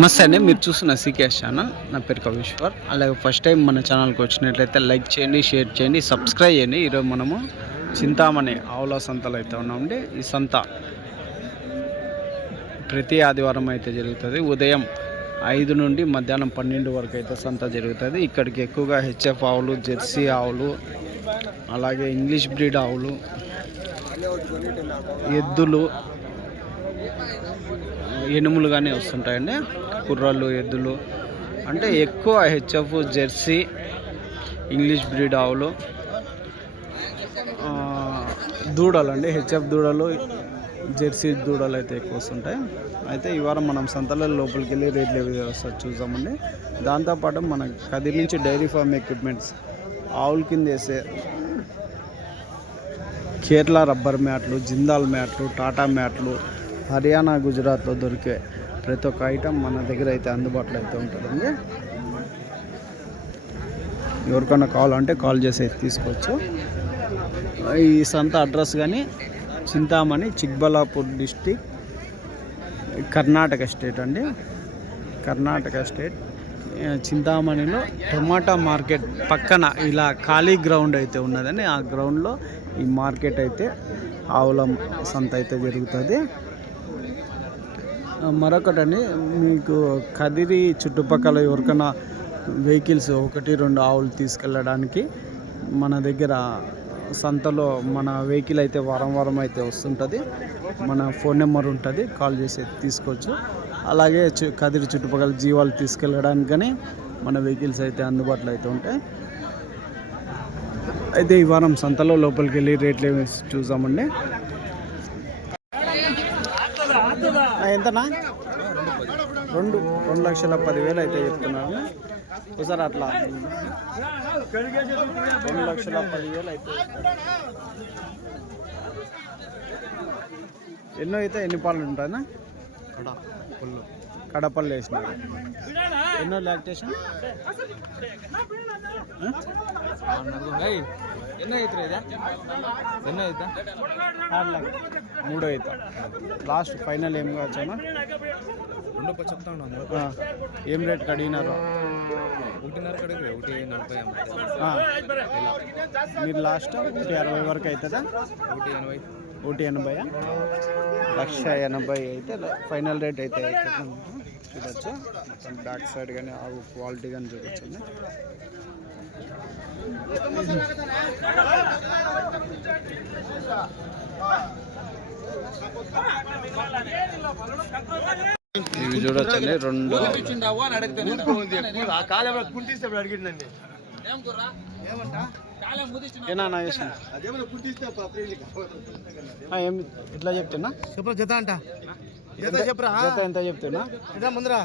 నమస్తే అండి. మీరు చూస్తున్న సీకేఎస్ ఛానల్. నా పేరు కవీశ్వర్. అలాగే ఫస్ట్ టైం మన ఛానల్కి వచ్చినట్లయితే లైక్ చేయండి షేర్ చేయండి సబ్స్క్రైబ్ చేయండి. ఈరోజు మనము చింతామణి ఆవుల సంతలో అయితే ఉన్నామండి. ఈ సంత ప్రతి ఆదివారం అయితే జరుగుతుంది. ఉదయం ఐదు నుండి మధ్యాహ్నం పన్నెండు వరకు అయితే సంత జరుగుతుంది. ఇక్కడికి ఎక్కువగా హెచ్ఎఫ్ ఆవులు జెర్సీ ఆవులు అలాగే ఇంగ్లీష్ బ్రీడ్ ఆవులు ఎద్దులు ఎనుములు కానీ వస్తుంటాయండి. కుర్రాళ్ళు ఎద్దులు. అంటే ఎక్కువ హెచ్ఎఫ్ జెర్సీ ఇంగ్లీష్ బ్రీడ్ ఆవులు. దూడలు అండి హెచ్ఎఫ్ దూడలు జెర్సీ దూడలు అయితే ఎక్కువ వస్తుంటాయి. అయితే ఈ వారం మనం సంతల లోపలికి వెళ్ళి రేట్లు ఏ వస్తుంది చూసామండి దాంతోపాటు మన కదిరి నుంచి డైరీ ఫార్మ్ ఎక్విప్మెంట్స్ ఆవుల కింద వేసే కేరళ రబ్బర్ మ్యాట్లు జిందాల్ మ్యాట్లు టాటా మ్యాట్లు హర్యానా గుజరాత్లో దొరికే ప్రతి ఒక్క ఐటమ్ మన దగ్గర అయితే అందుబాటులో అయితే ఉంటుందండి. ఎవరికైనా కావాలంటే కాల్ చేసి అయితే తీసుకోవచ్చు. ఈ సంత అడ్రస్ కానీ చింతామణి చిక్బలాపూర్ డిస్టిక్ కర్ణాటక స్టేట్ అండి. కర్ణాటక స్టేట్. చింతామణిలో టొమాటో మార్కెట్ పక్కన ఇలా ఖాళీ గ్రౌండ్ అయితే ఉన్నదండి. ఆ గ్రౌండ్లో ఈ మార్కెట్ అయితే ఆవుల సంత అయితే జరుగుతుంది. మరొకటండి మీకు కదిరి చుట్టుపక్కల ఎవరికైనా వెహికల్స్ ఒకటి రెండు ఆవులు తీసుకెళ్ళడానికి మన దగ్గర సంతలో మన వెహికల్ అయితే వారం వారం అయితే వస్తుంటుంది. మన ఫోన్ నెంబర్ ఉంటుంది కాల్ చేసి తీసుకోవచ్చు. అలాగే కదిరి చుట్టుపక్కల జీవాలు తీసుకెళ్ళడానికి కానీ మన వెహికల్స్ అయితే అందుబాటులో అయితే ఉంటాయి. అయితే ఈ వారం సంతలో లోపలికి వెళ్ళి రేట్లు చూసామండి ఆ, ఎంతనా? రెండు రెండు లక్షల పదివేలు అయితే చెప్తున్నాను. ఒకసారి అట్లా. రెండు లక్షల పదివేలు అయితే ఎన్నో అయితే ఎన్ని పాలు ఉంటాయన్నా? కడపల్లి వేసిన. ఎన్నో లాక్టేషన్? మూడో అవుతా. లాస్ట్ ఫైనల్ ఏం కావచ్చన్నా రెండో చెప్తా ఉన్నాను ఏం రేట్ అడిగినారు ఒకటిన్నర కడిగి ఒకటి నలభై మీరు లాస్ట్ ఒకటి అరవై వరకు అవుతుందా? ఒకటి ఎనభై. ఒకటి ఎనభై లక్ష ఎనభై అయితే ఫైనల్ రేట్ అయితే. చూడొచ్చు. మొత్తం బ్యాక్ సైడ్ కానీ ఆ క్వాలిటీ కానీ చూడొచ్చు ఇవి చూడొచ్చండి రెండు అడిగిందండి ఏనా ఇట్లా చెప్తున్నా? చెప్పరా జత అంట. జత చెప్పరా? జత ఎంత చెప్తున్నా? జత ముందరా?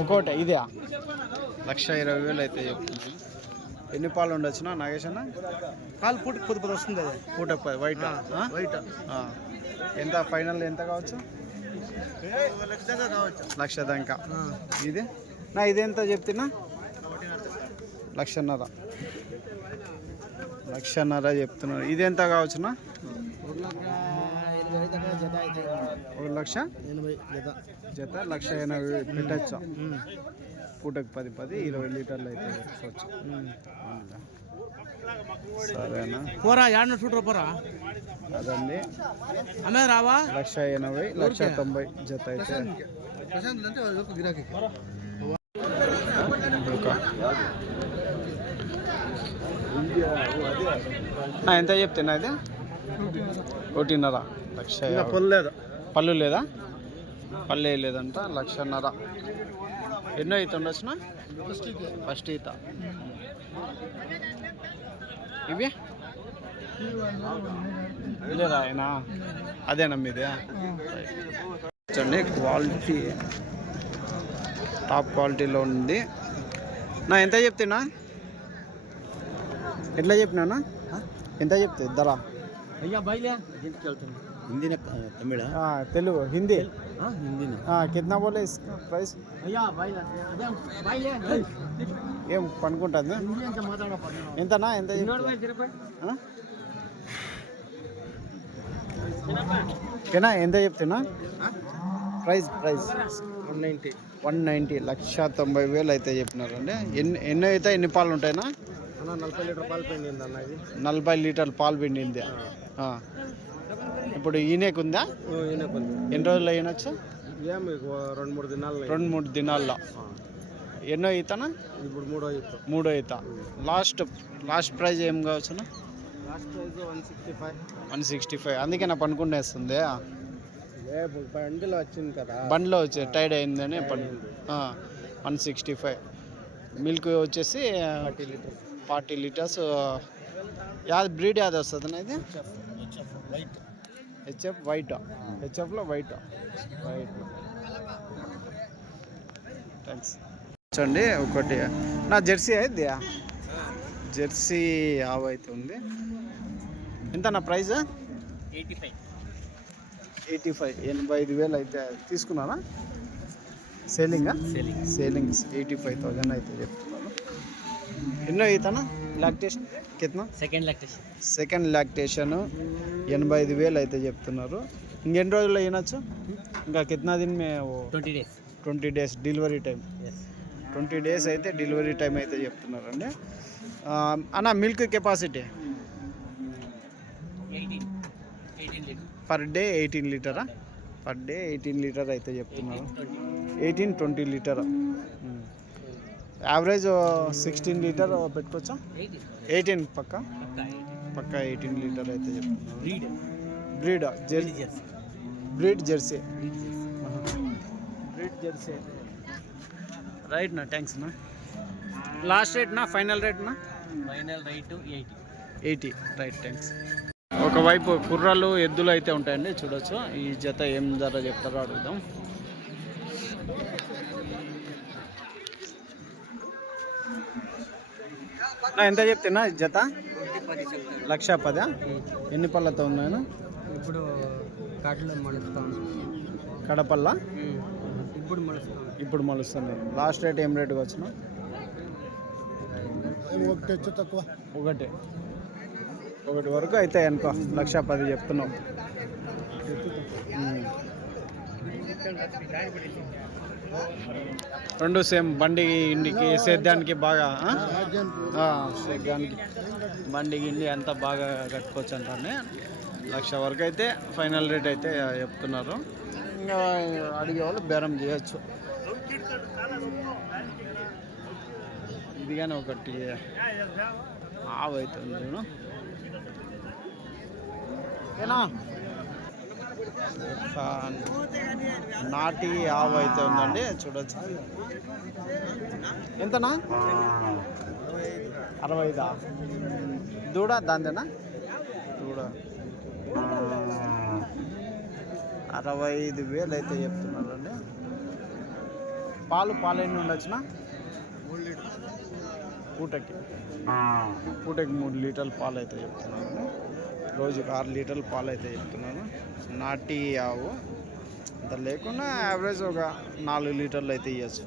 ఒక్కోటి ఇదే లక్ష ఇరవై వేలు అయితే చెప్తున్నా ఎన్ని పాలు ఉండొచ్చునా నాగేశ్ అన్న? కాలు పూట పొద్దు పొద్దు వస్తుంది అది. పూట పది వైట్ వైట్. ఎంత ఫైనల్ ఎంత కావచ్చు? లక్ష కావచ్చు లక్ష దాకా ఇది? నా ఇది ఎంత చెప్తున్నా? లక్షన్నర. లక్షన్నర చెప్తున్నారు ఇది ఎంత కావచ్చునా ఒక లక్ష ఎనభై జత జత లక్ష ఎనభై పెట్టచ్చు పూటకు పది పది ఇరవై లీటర్లు అయితే పెట్టుకోవచ్చు సరేనా పోరా యాడ్ చూడరా పోరా అదండి అమ్మే రావా లక్ష ఎనభై లక్ష తొంభై జత అయితే ప్రశాంత్ అంటే ఒక గిరాకీ ఇంకా ఆ, ఎంత చెప్తున్నా ఇది? ఒకటిన్నర. లక్ష. పొల్లేదు పళ్ళు లేదా? పళ్ళు వేయలేదంట లక్షన్నర. ఎన్నో ఈత ఉండొచ్చునా ఫస్ట్ ఈత. ఇవి? లేదా ఆయన? అదేనా మీదే? చూడండి క్వాలిటీ. టాప్ క్వాలిటీలో ఉంది. నా ఎంత చెప్తున్నా? ఎట్లా చెప్పినానా? ఎంత చెప్తే ధర అయ్యా బయలే ఇంటికి వెళ్తాను హిందీన తమిళ ఆ, తెలుగు హిందీ హిందీన हाँ कितना बोले इसका प्राइस అయ్యా బయలే అదే బయలే ఏం పనుకుంటుంది హిందీ అంటే మాట్లాడపడు ఎంతనా ఎంత ఆ? ఏనా ఎంత చెప్తున్నా price price one ninety one ninety లక్ష తొంభై వేలు అయితే చెప్పినారండి ఎన్ని ఎన్ని అయితే ఎన్ని పాలు ఉంటాయినా అన్న నలభై లీటర్ల పాలు పిండింది. ఇప్పుడు ఈయనకు ఉందా ఎన్ని రోజులు అయినచ్చు రెండు మూడు దినాలు రెండు మూడు దినాల్లో. ఎన్నో ఈతనా? ఇప్పుడు మూడో ఇస్తాం మూడో ఈత. లాస్ట్ లాస్ట్ ప్రైజ్ ఏం price one sixty five. One sixty five. అందుకే నా పనుకుండేస్తుంది బండిలో వచ్చింది కదా. బండిలో వచ్చే టైడ్ అయిందని వన్ సిక్స్టీ ఫైవ్. మిల్క్ వచ్చేసి థర్టీ లీటర్ ఫార్టీ లీటర్స్ యాది బ్రీడ్ యాది వస్తుంది ఇది? White HF white. హెచ్ఎఫ్లో white. White. Thanks చూడండి ఒకటి. నా జెర్సీ అయితే జెర్సీ ఆవు అయితే ఉంది. ఎంత నా price eighty five. Eighty five ఎనభై ఐదు వేలు అయితే తీసుకున్నానా? సేలింగా? Selling selling eighty five thousand అయితే చెప్తున్నాను ఎన్నో అవుతానా లాక్టేషన్ కిतना సెకండ్ లాక్టేషన్ సెకండ్ లాక్టేషన్ ఎనభై ఐదు వేలు అయితే చెప్తున్నారు. ఇంకెన్ని రోజుల్లో అయినచ్చు? ఇంకా కిतना దిన్ మేము twenty days twenty days delivery time twenty days అయితే డెలివరీ టైం అయితే చెప్తున్నారండి. అన్న milk capacity? Per day eighteen లీటరా? Per day eighteen litre అయితే చెప్తున్నారు. ఎయిటీన్ ట్వంటీ లీటరా? యావరేజ్ సిక్స్టీన్ లీటర్ పెట్టుకోవచ్చా? ఎయిటీన్ పక్క? పక్కా ఎయిటీన్ లీటర్ అయితే చెప్తున్నారు breed breed Jersey Jersey. Breed Jersey. Breed Jersey. Breed Jersey. Right నా థ్యాంక్స్ నా. లాస్ట్ రేట్ నా ఫైనల్ రేట్ నా? Final right eighty eighty right thanks ఒకవైపు కుర్రాలు ఎద్దులు అయితే ఉంటాయండి చూడొచ్చు. ఈ జత ఏం ధర చెప్తారో అడుగుదాం. నా ఎంత చెప్తున్నా? జత? లక్ష పదా ఎన్ని పళ్ళతో ఉన్నాయన? ఇప్పుడు కడపల్ల? ఇప్పుడు ఇప్పుడు మలుస్తుంది. లాస్ట్ రేట్ ఏం రేటుగా వచ్చిన? ఒకటి వచ్చి తక్కువ. ఒకటి. ఒకటి వరకు అయితే అనుకో లక్ష పది చెప్తున్నాం ఉమ్. రెండు సేమ్ బండి ఇండికి సేద్యానికి బాగా సేద్యానికి బండి గిండి అంతా బాగా కట్టుకోవచ్చు అంటానే లక్ష వరకు అయితే ఫైనల్ రేట్ అయితే చెప్తున్నారు. ఇంకా అడిగే వాళ్ళు బేరం చేయొచ్చు. ఇది కానీ ఒకటి. ఆవు అవుతుంది ఏనా? నాటి ఆవు అయితే ఉందండి చూడొచ్చు. ఎంతనా? అరవై ఐదా దూడ దాందేనా దూడ. అరవై ఐదు వేలు అయితే చెప్తున్నారండి. పాలు పాలు ఎన్ని ఉండొచ్చునా? పూటకి. పూటకి మూడు లీటర్ల పాలు అయితే చెప్తున్నాను రోజుకి ఆరు లీటర్ల పాలు అయితే చెప్తున్నాను. నాటి ఆవు. అంత లేకుండా యావరేజ్ ఒక నాలుగు లీటర్లు అయితే ఇవ్వచ్చు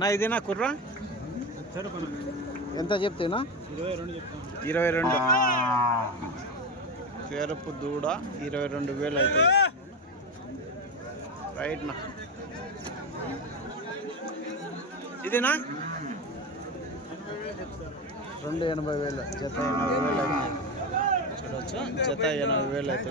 నా ఇది నా కుర్రా? ఎంత చెప్తేనా? ఇరవై రెండు. చెప్తాం ఇరవై రెండు పేరపు దూడ ఇరవై రెండు వేలు అయితే రైట్ నా. ఇదేనా? రెండు ఎనభై వేలు జత ఎనభై వేలు అయితే. చూడవచ్చు జత ఎనభై వేలు అయితే.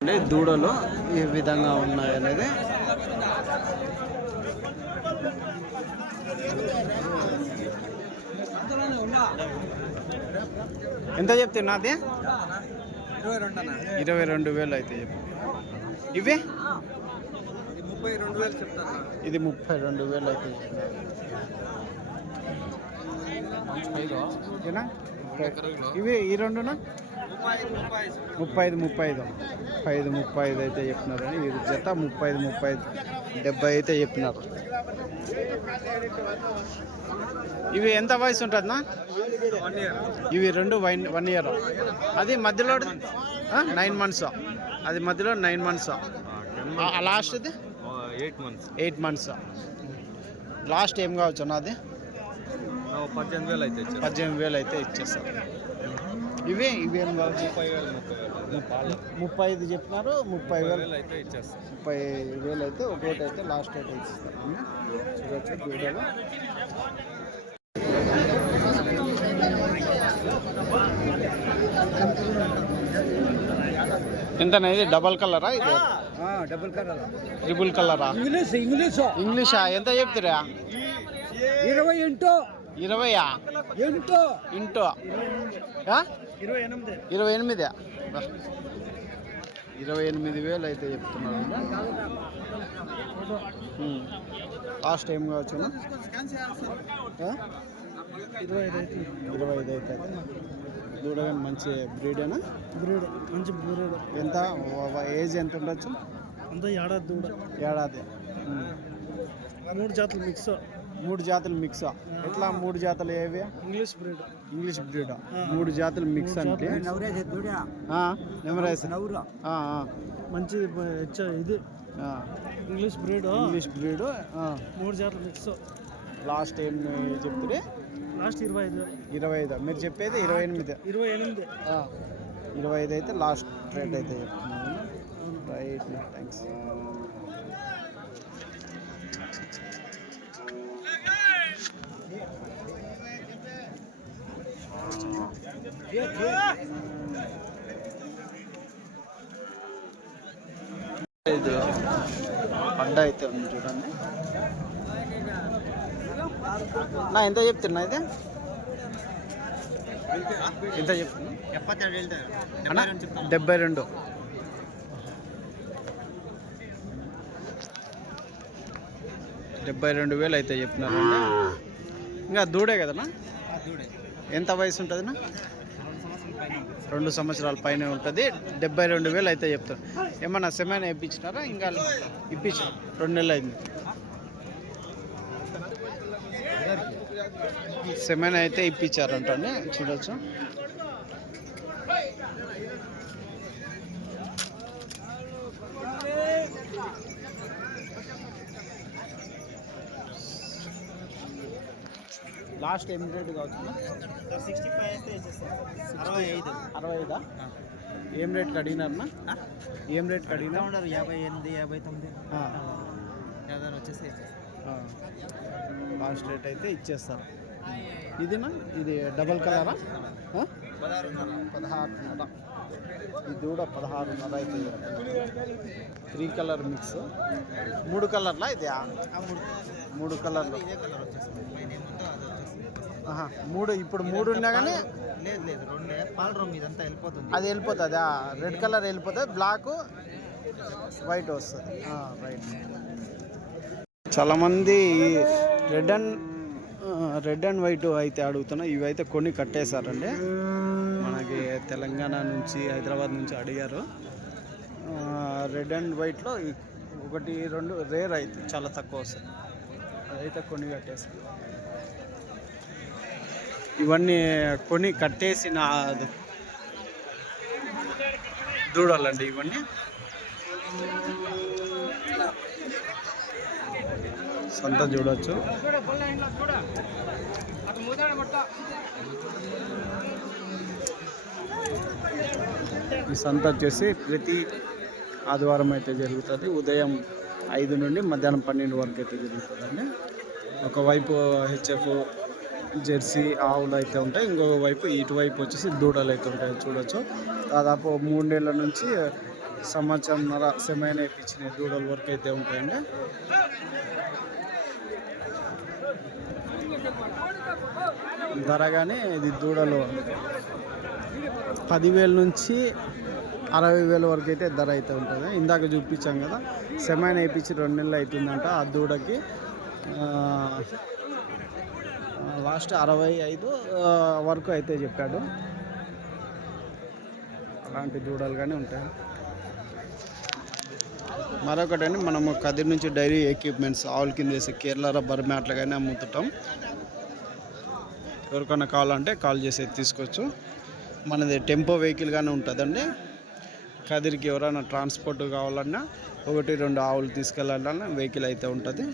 అంటే దూడలు ఈ విధంగా ఉన్నాయి అనేది ఎంత చెప్తున్నా అది? ఇరవై రెండు అన్న ఇరవై రెండు వేలు అయితే చెప్పు. ఇవి? ముప్పై రెండు వేలు చెప్తాను. ఇది ముప్పై రెండు వేలు అయితే చెప్తున్నారు. ఓకేనా ఇవి ఈ రెండునా? ముప్పై ఐదు ముప్పై ఐదు. ముప్పై ఐదు ముప్పై ఐదు అయితే చెప్పినారు. ఇది జత ముప్పై ఐదు ముప్పై ఐదు. డెబ్బై అయితే చెప్పినారు. ఇవి ఎంత వయసు ఉంటుందన్నా ఇవి రెండు వన్ వన్ ఇయర్. అది మధ్యలో నైన్ మంత్స్. అది మధ్యలో nine months. లాస్ట్ది? Eight months. Eight months. Last ఏం కావచ్చు నాది పద్దెనిమిది వేలు అయితే పద్దెనిమిది వేలు అయితే ఇచ్చేస్తారు. ఇవే ఇవేం కావాలి? ముప్పై వేలు ముప్పై వేలు. ముప్పై ఐదు చెప్పినారు ముప్పై వేలు. అయితే ఇచ్చేస్తాం ముప్పై వేలు అయితే ఒకటి అయితే లాస్ట్ అయితే ఇస్తారు చూడొచ్చు వీడియోలో. ఎంతనా ఇది డబల్ కలరా ఇది? Double colour. ట్రిపుల్ కలరా? English English. ఇంగ్లీషా? ఎంత చెప్తారా? ఇరవై ఇంటూ. ఇరవయా? ఇంటూ. ఇంటూ? ఇరవై ఎనిమిది. ఇరవై ఎనిమిది వేలు అయితే చెప్తున్నాను లాస్ట్ టైం కావచ్చు ఇరవై ఐదు అయితే ఇరవై ఐదు అయితే. దూడగా మంచి బ్రీడేనా బ్రీడ్. మంచి బ్రీడ్. ఎంత? ఏజ్ ఎంత ఉండొచ్చు? అంతా ఏడాది దూడ. ఏడాది. మూడు జాతులు మిక్స్. మూడు జాతులు మిక్స్ ఎట్లా మూడు జాతులు ఏవి? ఇంగ్లీష్ బ్రీడ్ ఇంగ్లీష్ బ్రీడ్ మూడు జాతులు మిక్స్ అంటే? ఆ, నెమరేస్ ఆ, ఆ, మంచి ఇది. ఆ. ఇంగ్లీష్ బ్రీడ్ ఇంగ్లీష్ బ్రీడ్ మూడు జాతులు మిక్స్ లాస్ట్ ఏం చెప్తుంది లాస్ట్ ఇరవై ఐదు ఇరవై ఐదు మీరు చెప్పేది ఇరవై ఎనిమిది ఇరవై ఎనిమిది ఆ, ఇరవై ఐదు అయితే లాస్ట్ రేట్ అయితే చెప్తున్నాను. రైట్ థ్యాంక్స్ ఇది అడ్డ అయితే ఉంది చూడండి. నా ఎంత చెప్తున్నా అయితే ఎంత చెప్తున్నా? డెబ్బై రెండు. డెబ్బై రెండు వేలు అయితే చెప్తున్నారండి. ఇంకా దూడే కదనా ఎంత వయసు ఉంటుందినా రెండు సంవత్సరాల పైన ఉంటుంది. డెబ్బై రెండు వేలు అయితే చెప్తారు. ఏమన్నా సెమైనా ఇప్పించినారా ఇంకా ఇప్పించు. రెండు నెలలు అయింది. సెమైనా అయితే ఇప్పించారంటండి చూడొచ్చు. లాస్ట్ ఎన్ని రేట్ కావచ్చు సిక్స్టీ ఫైవ్ అరవై ఐదు. అరవై ఐదా? ఏం రేట్కి అడిగినారన్నా? ఏం రేట్కి అడిగినా ఉండరు యాభై ఎనిమిది యాభై తొమ్మిది. వచ్చేసి. లాస్ట్ రేట్ అయితే ఇచ్చేస్తారు. ఇదినా? ఇది డబల్ కలరా? పదహారున్నర. ఈ దూడ పదహారున్నర అయితే త్రీ కలర్ మిక్స్. మూడు కలర్లా ఇది? మూడు. కలర్లు. ఇదే కలర్ పైన ఏముందో అది వచ్చేస్తుంది ఆహా, మూడు ఇప్పుడు మూడు ఉన్నా కానీ లేదు లేదు రెండే. పాల రంగు ఇదంతా వెళ్ళిపోతుంది. అది వెళ్ళిపోతుంది రెడ్ కలర్ వెళ్ళిపోతుంది బ్లాక్ వైట్ వస్తుంది. రైట్ చాలామంది red and red and white అయితే అడుగుతున్నా ఇవి అయితే కొన్ని కట్టేశారండి. మనకి తెలంగాణ నుంచి హైదరాబాద్ నుంచి అడిగారు. రెడ్ అండ్ వైట్లో ఒకటి రెండు రేర్ అయితే చాలా తక్కువ వస్తుంది అదైతే కొన్ని కట్టేశారు. ఇవన్నీ కొన్ని కట్టేసిన దూడాలండి ఇవన్నీ. సంత చూడొచ్చు. ఈ సంత వచ్చేసి ప్రతి ఆదివారం అయితే జరుగుతుంది. ఉదయం ఐదు నుండి మధ్యాహ్నం పన్నెండు వరకు అయితే జరుగుతుందండి. ఒకవైపు హెచ్ఎఫ్ జెర్సీ ఆవులు అయితే ఉంటాయి. ఇంకొక వైపు ఇటువైపు వచ్చేసి దూడలు అయితే ఉంటాయి. చూడొచ్చు. దాదాపు మూడేళ్ళ నుంచి సంవత్సరంన్నర సెమైన్ ఇప్పించిన దూడల వరకు అయితే ఉంటాయండి. ధర కానీ ఇది దూడలు పదివేల నుంచి అరవై వేల వరకు అయితే ధర అయితే ఉంటుంది. ఇందాక చూపించాం కదా సెమైన్ వేయించి రెండు నెలలు అవుతుందంట ఆ దూడకి. లాస్ట్ అరవై ఐదు వరకు అయితే చెప్పాడు. అలాంటి దూడలు కానీ ఉంటాయి. మరొకటండి మనము కదిరి నుంచి డైరీ ఎక్విప్మెంట్స్ ఆవుల కింద వేసి కేరళ రబ్బర్ మ్యాట్లు కానీ అమ్ముతుంటాం. ఎవరికైనా కావాలంటే కాల్ చేసి తీసుకోవచ్చు. మనది టెంపో వెహికల్ కానీ ఉంటుందండి. కదిరికి ఎవరైనా ట్రాన్స్పోర్ట్ కావాలన్నా ఒకటి రెండు ఆవులు తీసుకెళ్ళాలన్నా వెహికల్ అయితే ఉంటుంది.